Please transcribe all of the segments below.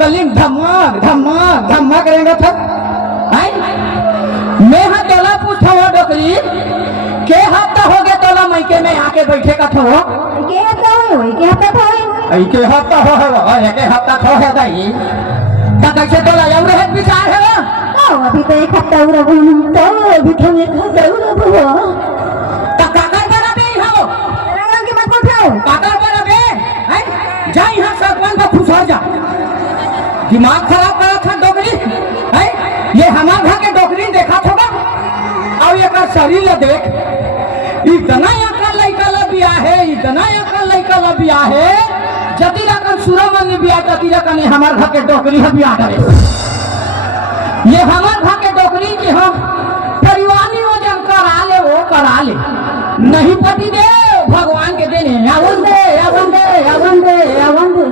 गली धमक धमक धमक करेंगे था मैं हाँ तोला पूछा हो डोकरी के हफ्ता हो गया तोला मैके में आके बैठे का थो के हफ्ता हो के हफ्ता थो है दाई ता कैसे तोला यम रहे विचार है तो अभी तो एक हफ्ता उरा बोलूं तो अभी तो एक हफ्ता उरा बोलो ता काकर बना बे हो रंग के मत उठाओ काकर बना बे हैं जा यहां सरपंच को खुश हो जा दिमाग खराब करा था डोकरी है ये हमार घर के डोकरी देखा होगा और ये का शरीर ल देख इतना अकल लइका ल बिया है इतना अकल लइका ल बिया है जति रकम सुरमन बिया जति रकम हमार घर के डोकरी है बिया करे ये हमार घर के डोकरी के हम परिवानी वजन करा ले वो करा ले नहीं पति दे भगवान के देने आवन दे आवन दे आवन दे आवन दे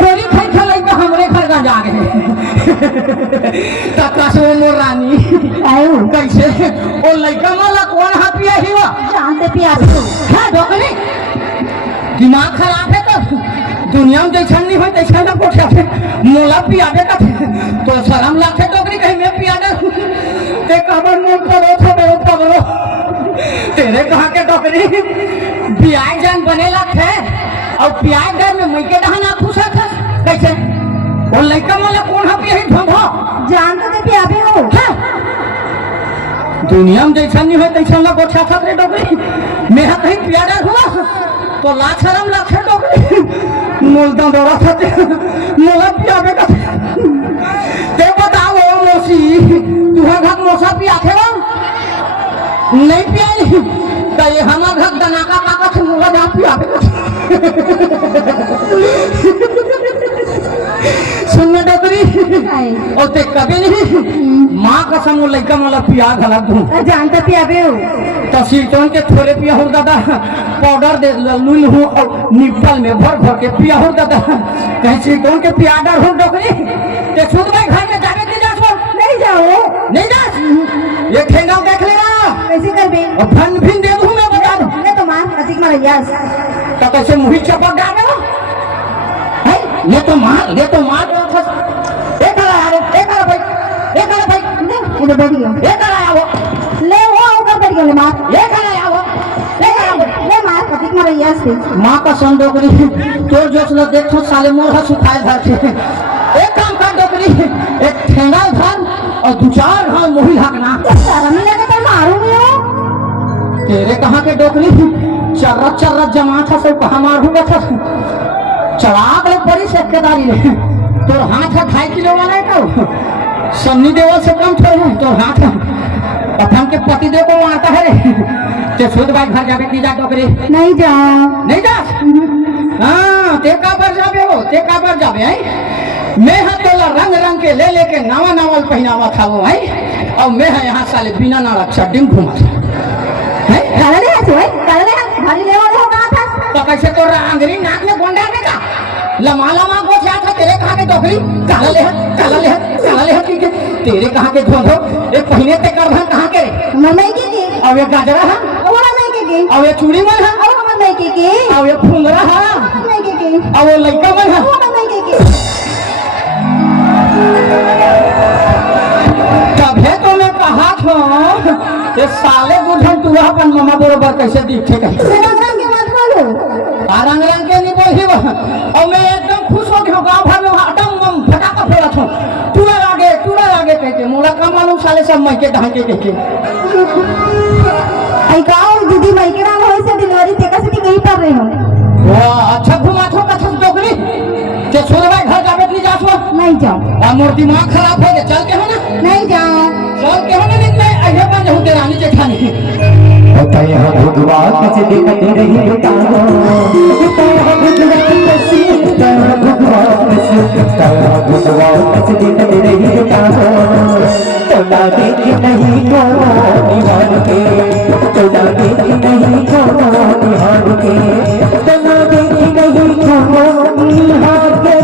कोरी खाई खलाई पे हमरे घर का जा गए तकासो मोर रानी आयो कैसे ओ लइका मला कौन हा पिया ही वा जानते पिया हां डोकनी दिमाग खराब है तो दुनिया में जैसा नहीं हो तैसा ना कोठा से मोला पिया दे का तो शर्म लागे डोकनी कहीं मैं पिया दे ते कबर मन करो तेरे कहां के डोकनी बियाह जान बने लागे और पियाज घर में मैके दहना खुशा था कैसे वो लइका वाला कौन है पिया ढंढो जानते तो पिया भी हो दुनिया में जैसा नहीं है तैसा ना गोठा था रे डोकरी मैं कहीं पियाडा हुआ तो लाख शर्म लाख डोकरी मोलदा दौरा था मोला पिया बे का ते बताओ मोसी तू घर मोसा पिया थे नहीं पिया तो ये हमारा घर दनाका काका से मोला जा पिया बे सुनना डोकरी और ते कभी नहीं माँ का संग लइका मला पिया घला दूं जानते पिया भी हो तो सीटों के थोड़े पिया हो दादा पाउडर दे लुल हूँ और निप्पल में भर भर के पिया हो दादा कहीं सीटों के पिया डर हो डोकरी ते खुद भाई घर में जाने दे जाओ नहीं जाओ नहीं जा ये ठेंगा देख लेगा कैसे कर बे और फन फिन दे दूं मैं बता दूं ले तो मां अधिक मार यस तो कैसे मुही चपक डाले है ये तो मार एक भाई इधर बैठ गया एक आया वो ले वो ऊपर बैठ गया ले मार एक आया वो ले मार अधिक मार यस माँ का सन डोकरी तोर जोश ल देखो साले मोर हा सुखाए धर के एक काम कर डोकरी एक ठेंगा धर और दो चार हां मुही हकना शर्म नहीं लगे तो मारूंगी हो तेरे कहां के डोकरी चर्रत जमा था सब कहां मारूंगा था चढ़ाक ले पड़ी सेक्रेटारी ने तो हाथ 2.5 किलो वाला है तो सन्नी देवल से कम थोड़े तो हाथ अपन के पति देव को मारता है रे ते खुद भाई घर जाके की जा डोकरी नहीं जा नहीं जा हाँ ते का बर जाबे हो ते का बर जाबे है मैं है तोला रंग रंग के ले लेके नावा नावल पहनावा था वो है और मैं है यहाँ साले बिना नारा चड्डी में घुमा है काला ले हस भाई काला ले हस भारी ले वाले हो कहां था तो कैसे तो अंगरी नाक में गोंडा देगा लमा लमा को क्या था तेरे कहाँ के डोकरी काला ले ठीक है तेरे कहाँ के धोधो ये पहिने ते कर कहाँ के मम्मी के और ये गाजरा है और मम्मी के और ये चूड़ी मन है और मम्मी के और ये फुलरा है मम्मी के और वो लड़का मन है और मम्मी के तभे तो मैं कहा था ये साले बुढ़न तू अपन मामा बरोबर कैसे दिखे कहीं रंग के मत बोलो रंग रंग के नहीं बोली और मैं एकदम खुश हो गया गाँव भर में हटम बम फटाका फोड़ा था टूरा आगे कहते मोला का मालूम साले सब मैके ढाके कहते आई गाँव दीदी मैके नाम हो से डिलीवरी तेका से कहीं पर रहे हो वाह अच्छा घुमा थो कथा डोकरी के सुरवाई घर जाबे नहीं जासो नहीं जाओ आ मोर दिमाग खराब हो गया चल के हो ना नहीं जाओ चल के हो ना नहीं मैं अहे बन हूं तेरा नीचे खाने बताए हम भगवान कैसे दिखते रही बताओ बताए हम भगवान कैसे बताए हम भगवान कैसे दिखते रही बताओ तो ना देख नहीं को निहार के तो ना देख नहीं को निहार के तो ना देख नहीं को निहार के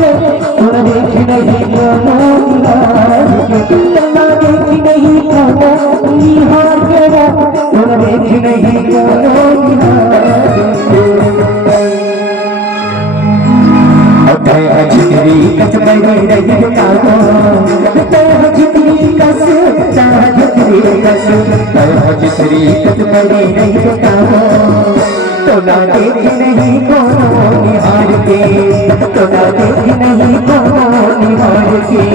तो ना देख नहीं को निहार के तो ना देख नहीं को निहार के तो देख नहीं अतः अजगरी कस बगड़ रही बताओ अतः अजगरी कस अजगरी कस अतः अजगरी कस बगड़ रही बताओ तो ना देख नहीं को निहार के तो ना देख नहीं को निहार के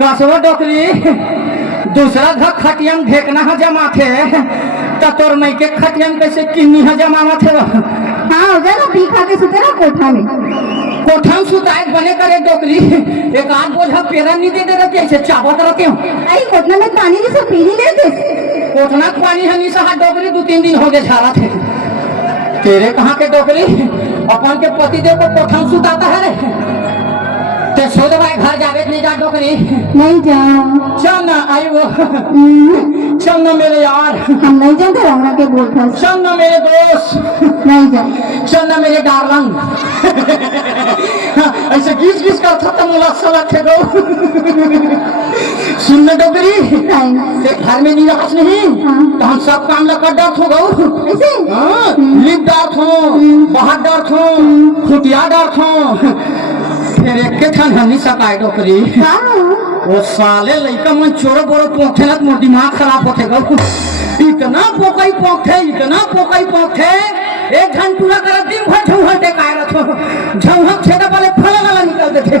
कसवा डोकरी दूसरा घर खटियम फेंकना है जमा थे तो तोर मई के खटियम कैसे किन्नी है जमा थे हाँ हो जाए ना पीखा के सुते ना कोठा में कोठा में सुताए बने करे डोकरी एक आध बोझा पेरा नहीं दे देगा कैसे चावत रखे हो आई कोठा में पानी भी सब पी नहीं लेते कोठना पानी है निशा हाथ डोकरी 2-3 दिन हो गए झाड़ा थे तेरे कहाँ के डोकरी अपन के पति देव को कोठा में सुताता है रे ते सोच भाई घर जावे नहीं जा डोकरी नहीं जाओ चल ना आई वो चल ना मेरे यार हम नहीं जानते रंगना के बोल था चल ना मेरे दोस्त नहीं जाओ चल ना मेरे डार्लिंग ऐसे घिस कर था तो मुला सला थे दो सुनने डोकरी ते घर में नहीं रखस नहीं तो हम सब काम लगा डर थो गो ऐसे लिप डर थो बाहर डर थो खुटिया डर थो फिर एक के थान हनी सकाय डोकरी वो साले लइका मन चोरो बोरो पोखे ना मोर दिमाग खराब होते गो इतना पोकई पोखे एक घंटा कर दिन भर झौहा टेकाय रथो झौहा छेदा वाले फला वाला निकल देते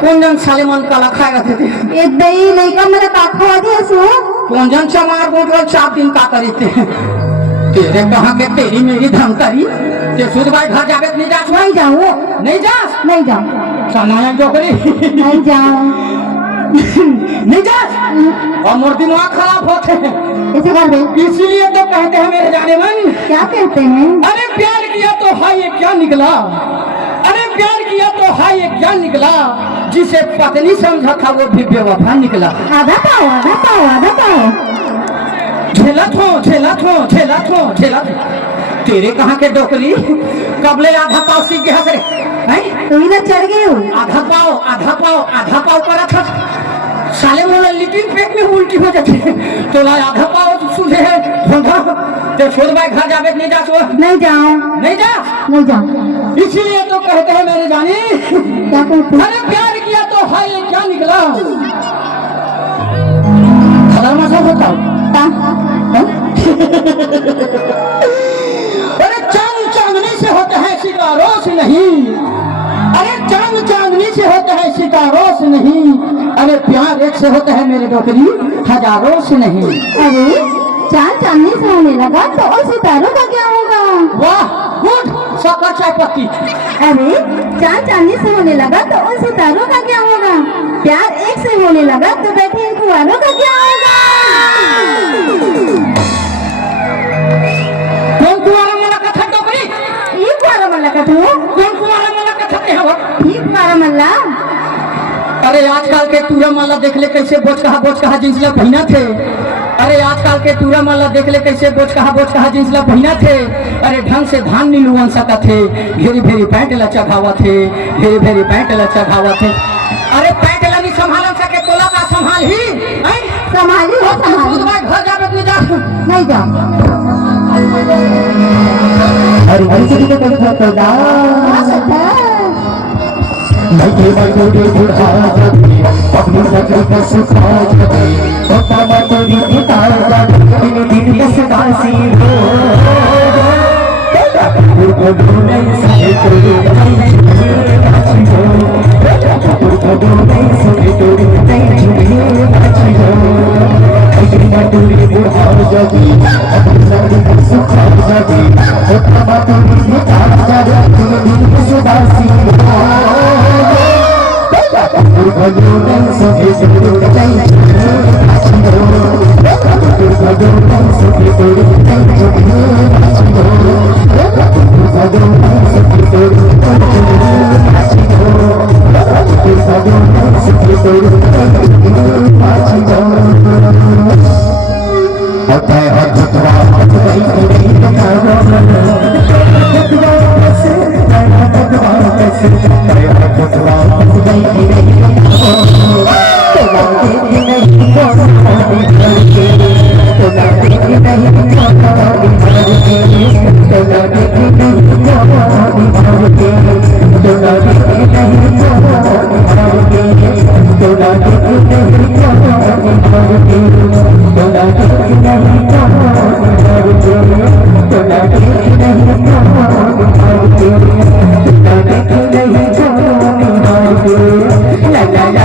कौन जन साले मन काला खाए रहते थे ये दही नहीं का मेरा काखा दिया सो कौन जन चमार बोटल 4 दिन का करी थे तेरे कहाँ के तेरी मेरी धमकारी ते सुध भाई घर जावे नहीं जा नहीं जाओ नहीं जाओ सनाया डोकरी नहीं जाओ नहीं जा और मोर दिमाग खराब होते हैं ऐसे कर दे इसीलिए तो कहते हैं मेरे जाने मन क्या कहते हैं अरे प्यार किया तो हाय ये क्या निकला अरे प्यार किया तो हाय ये क्या निकला जिसे पत्नी समझा था वो भी बेवफा निकला आधा पाओ झेला थो तेरे कहाँ के डोकरी कबले आधा पाव सीख गया रे तुम इधर चढ़ गए हो आधा पाव करा था साले वाला लिटिल पेट में उल्टी हो जाती है तो ला आधा पाव तो सुधे है धोधा तो छोड़ भाई घर जावे नहीं जा सो नहीं जाओ नहीं जा नहीं जाओ। इसीलिए तो कहते हैं मेरे जानी क्या कहते? अरे प्यार किया तो है ये क्या निकला खतरनाक सब होता अरे चांद चांदनी से होते हैं सितारों से नहीं। अरे चांद चांदनी से होते हैं सितारों से नहीं। अरे प्यार एक से होता है मेरे डोकरी हजारों से नहीं। अरे चांद चांदनी से होने लगा तो और सितारों का क्या होगा? वाह गुड सबका चाय पत्ती। अरे चांद चांदनी से होने लगा तो उन सितारों का क्या होगा? प्यार एक से होने लगा तो बैठे इन कुंवारों का क्या होगा? कौन कुंवारा मल्ला कथा डोकरी? ये कुंवारा मल्ला का तू? कौन कुंवारा मल्ला कथा के हवा? ये कुंवारा मल्ला? अरे आजकल के टूरा माला देख ले कैसे बोझ कहा जिंसला पहिना थे। अरे आजकल के टूरा माला देख ले कैसे बोझ कहा जिंसला पहिना थे। अरे ढंग से धान नहीं लुवन सका थे घेरी भेरी पैंट ला चढ़ावा थे घेरी भेरी पैंट ला चढ़ावा थे। अरे पैंट ला नहीं संभाल सके तोला का संभाल ही संभाली हो संभाली। घर जावे नहीं जा नहीं जाओ। अरे वैसे भी तो खतरा मैं मजदूरी बुढ़ा जाती अपनी नजर का सुखा जाती पप्पा मजदूरी उतार जाती दिन दिन बस बासी हो बुढ़ो नहीं सहे तोरी नहीं झुके नाची हो बुढ़ो नहीं सहे तोरी नहीं झुके नाची हो अपनी मजदूरी बुढ़ा जाती अपनी नजर का सुखा जाती पप्पा मजदूरी उतार जाती दिन दिन बस बासी हो La la la